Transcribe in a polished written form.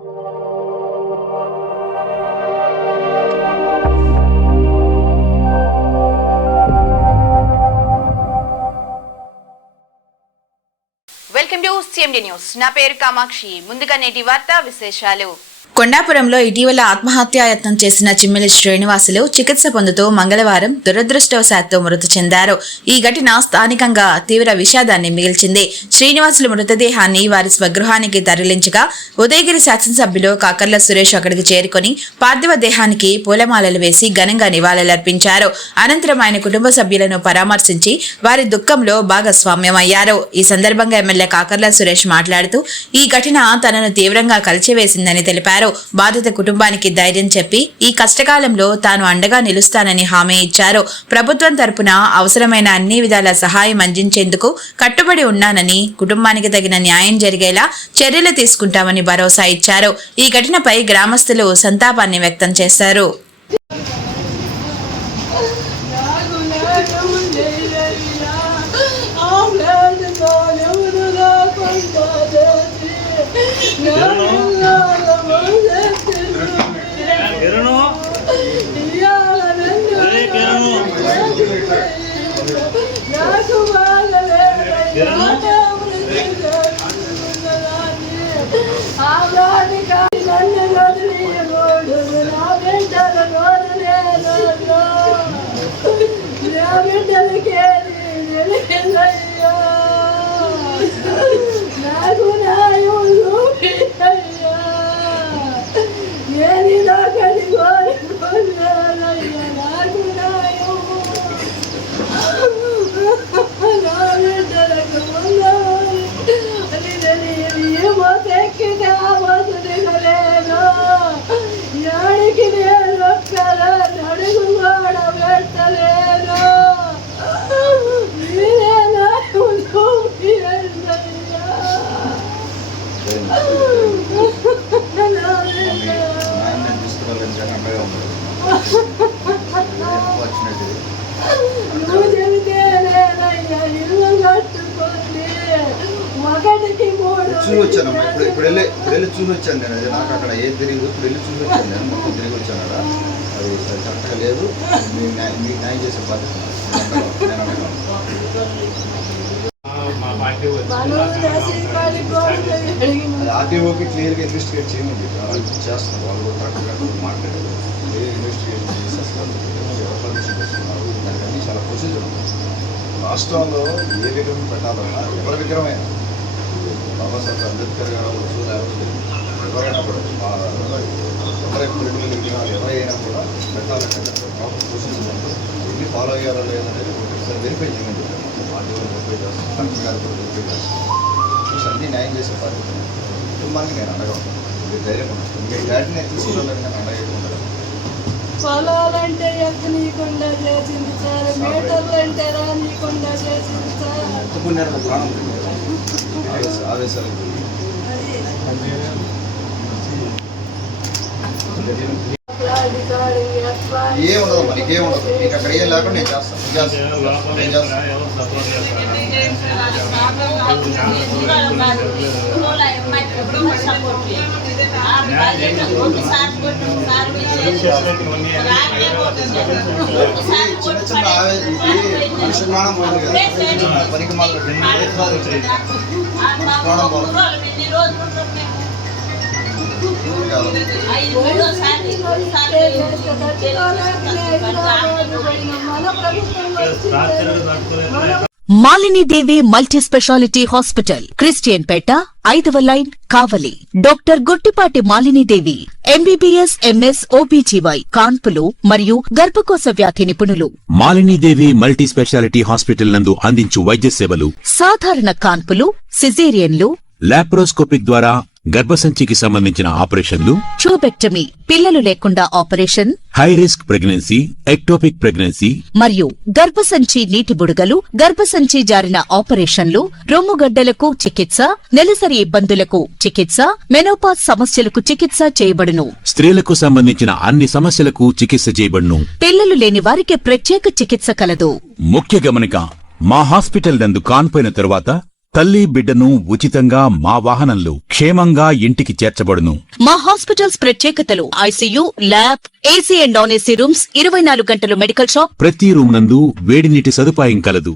Welcome to CMD news. నా పేరు కామాక్షి. ముందుగా నేటి వార్తా విశేషాలు. కొండాపురంలో ఇటీవల ఆత్మహత్యాయత్నం చేసిన చిమ్మిలి శ్రీనివాసులు చికిత్స పొందుతూ మంగళవారం దురదృష్టవశాత్తు మృతి చెందారు. ఈ ఘటన స్థానికంగా తీవ్ర విషాదాన్ని మిగిల్చింది. శ్రీనివాసులు మృతదేహాన్ని వారి స్వగృహానికి తరలించగా ఉదయగిరి శాసనసభ్యులు కాకర్ల సురేష్ అక్కడికి చేరుకుని పార్థివ దేహానికి పూలమాలలు వేసి ఘనంగా నివాళులర్పించారు. అనంతరం ఆయన కుటుంబ సభ్యులను పరామర్శించి వారి దుఃఖంలో భాగస్వామ్యమయ్యారు. ఈ సందర్భంగా ఎమ్మెల్యే కాకర్ల సురేష్ మాట్లాడుతూ ఈ ఘటన తనను తీవ్రంగా కలిచివేసిందని తెలిపారు. బాధిత కుటుంబానికి ధైర్యం చెప్పి ఈ కష్టకాలంలో తాను అండగా నిలుస్తానని హామీ ఇచ్చారు. ప్రభుత్వం తరపున అవసరమైన అన్ని విధాల సహాయం అందించేందుకు కట్టుబడి ఉన్నానని, కుటుంబానికి తగిన న్యాయం జరిగేలా చర్యలు తీసుకుంటామని భరోసా ఇచ్చారు. ఈ ఘటనపై గ్రామస్తులు సంతాపాన్ని వ్యక్తం చేశారు. చూసొచ్చానమ్మా. ఇప్పుడు వెళ్ళి చూసొచ్చాను నేను. అది నాకు అక్కడ ఏది తిరిగి ఇప్పుడు వెళ్ళి చూసొచ్చాను నేను. మొత్తం తిరిగి వచ్చాను అక్కడ. అది కరెక్ట్గా లేదు. మీకు న్యాయం చేసే బాధ్యత ఆర్టీఓకి క్లియర్గా ఇన్వెస్టిగేట్ చేయమని చెప్పి చేస్తున్నారు. వాళ్ళు కూడా కరెక్ట్గా మాట్లాడారు. క్లియర్ ఇన్వెస్టిగేషన్ చేసేస్తారు. ఎవరు పర్మిషన్ చేస్తున్నారు దానికి అన్నీ చాలా ప్రొసీజర్ ఉంది. రాష్ట్రంలో ఏ విగ్రహం పెట్టాలన్నా ఎవరి విగ్రహమైనా బాబాసాహెబ్ అంబేద్కర్ కావచ్చు, లేకపోతే ఎవరైనా కూడా ఎవరైనా విగ్రహాలు ఎవరైనా కూడా పెట్టాలంటే ప్రాపర్ ప్రొసీజర్ ఉంది. ఇన్ని ఫాలో అయ్యారో లేదనేది ఒకసారి వెరిఫై చేయమని చెప్పారు. ఆర్టీఓ వెరిఫై చేస్తాం, కలెక్టర్ గారు కూడా వెరిఫై చేస్తాం. చూసి అన్నీ న్యాయం చేసే బాధ్యత కుటుంబానికి నేను అండగా ఉంటాను. మీరు ధైర్యం ఉంటాను. మీ డాడీ నేను తీసుకురాలని నేను అండగా ఉంటాను. పొలాలంటే ఎక్కనీయకుండా చేసింది సార్, మీటర్లు అంటే రానీయకుండా చేసింది సార్. ఎత్తుకున్నారు ప్రాణం ఆవేశాలు ఏముండదు. మనకేముండదు. మీకు అక్కడ ఏం లేకుండా నేను చేస్తాను. చిన్న చిన్న మనిషి ప్రాణం పోయింది కదా. పనికి మాత్రం ప్రాణం పోతుంది. Malinidevi multi speciality hospital, Christian Peta, 5వ line, Kavali. Doctor Guttipati Malinidevi, MBBS, MS, OBGY, కాన్పులు మరియు గర్భకోశ వ్యాధి నిపుణులు. మాలినీదేవి మల్టీ స్పెషాలిటీ హాస్పిటల్ నందు అందించు వైద్య సేవలు: సాధారణ కాన్పులు, సిజేరియన్లు, లాప్రోస్కోపిక్ ద్వారా గర్భసంచికి సంబంధించిన ఆపరేషన్లు, ట్యూబెక్టమీ, పిల్లలు లేకుండా operation, high risk pregnancy, ectopic pregnancy మరియు గర్భసంచి నీటి బుడగలు, గర్భసంచి జారిన ఆపరేషన్లు, రొమ్ముగడ్డలకు చికిత్స, నెలసరి ఇబ్బందులకు చికిత్స, మెనోపాజ్ సమస్యలకు చికిత్స చేయబడును. స్త్రీలకు సంబంధించిన అన్ని సమస్యలకు చికిత్స చేయబడును. పిల్లలు లేని వారికి ప్రత్యేక చికిత్స కలదు. ముఖ్య గమనిక: మా హాస్పిటల్ నందు కాన్పోయిన తరువాత తల్లి బిడ్డను ఉచితంగా మా వాహనంలో క్షేమంగా ఇంటికి చేర్చబడును. మా హాస్పిటల్స్ ప్రత్యేకతలు: ICU, lab, AC and non AC rooms, 24 గంటలు మెడికల్ షాప్. ప్రతి రూమ్ నందు వేడి నీటి సదుపాయం కలదు.